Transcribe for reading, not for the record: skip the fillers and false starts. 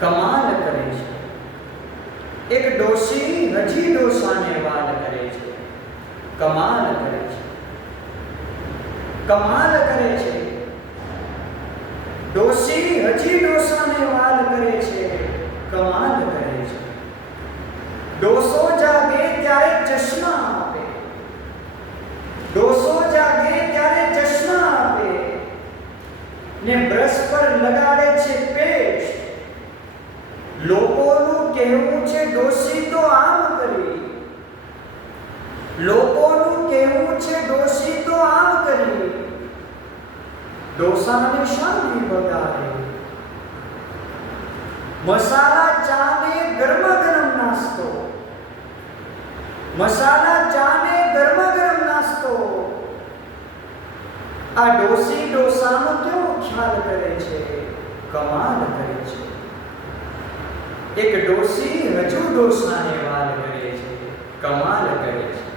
કમાલ કરે છે. એક ડોશી હજી ડોસાને વાલ કરે છે. કમાલ કરે છે. કમાલ કરે છે. ડોશી હજી ડોસાને વાલ કરે છે. કમાલ કરે છે. ડોસો જાગે ત્યારે ચશ્મા આપે. ડોસો જાગે ત્યારે ચશ્મા આપે ને બ્રશ પર લગાડે છે પેસ્ટ. લોકોનું કહેવું છે ડોશી તો આમ કરી. લોકોનું કહેવું છે ડોશી તો આમ કરી. ડોસાને શાંતિ વગાડે. મસાલા ચાને ગરમા ગરમ નાસ્તો. મસાલા ચાને ગરમા ગરમ નાસ્તો. આ ડોસી ડોસાનો કેવો ખ્યાલ કરે છે. કમાલ કરે છે. એક ડોસી હજુ ડોસાને વાલ કરે છે. કમાલ કરે છે.